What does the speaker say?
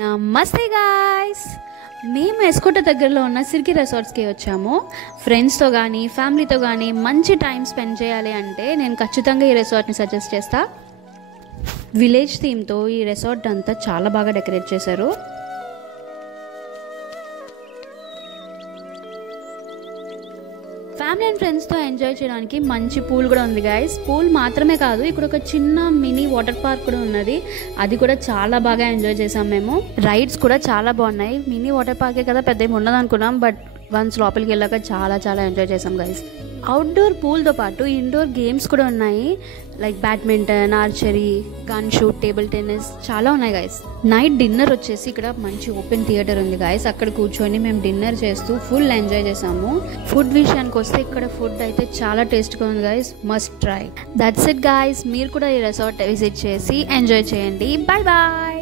నమస్తే గాయ్స్, మేము ఎస్కోట దగ్గరలో ఉన్న సిర్కి రిసార్ట్స్కి వచ్చాము. ఫ్రెండ్స్తో కానీ ఫ్యామిలీతో కానీ మంచి టైం స్పెండ్ చేయాలి అంటే నేను ఖచ్చితంగా ఈ రిసార్ట్ని సజెస్ట్ చేస్తా. విలేజ్ థీమ్తో ఈ రిసార్ట్ అంతా చాలా బాగా డెకరేట్ చేశారు. ఫ్యామిలీ అండ్ ఫ్రెండ్స్తో ఎంజాయ్ చేయడానికి మంచి పూల్ కూడా ఉంది గాయస్. పూల్ మాత్రమే కాదు, ఇక్కడ ఒక చిన్న మినీ వాటర్ పార్క్ కూడా ఉన్నది. అది కూడా చాలా బాగా ఎంజాయ్ చేసాం మేము. రైడ్స్ కూడా చాలా బాగున్నాయి. మినీ వాటర్ పార్కే కదా, పెద్ద ఏమి ఉండదు అనుకున్నాం, బట్ వన్స్ లోపలికి వెళ్ళాక చాలా చాలా ఎంజాయ్ చేసాం గైస్. అవుట్డోర్ పూల్తో పాటు ఇండోర్ గేమ్స్ కూడా ఉన్నాయి, like badminton, archery, gun shoot, table tennis చాలా ఉన్నాయి గైస్. నైట్ డిన్నర్ వచ్చేసి ఇక్కడ మంచి ఓపెన్ థియేటర్ ఉంది గైస్. అక్కడ కూర్చొని మేము డిన్నర్ చేస్తూ ఫుల్ ఎంజాయ్ చేసాము. ఫుడ్ విషయానికి వస్తే ఇక్కడ ఫుడ్ అయితే చాలా టేస్ట్గా ఉంది guys, must try. That's it guys, మీరు కూడా ఈ రిసార్ట్ విజిట్ చేసి ఎంజాయ్ చేయండి. Bye bye.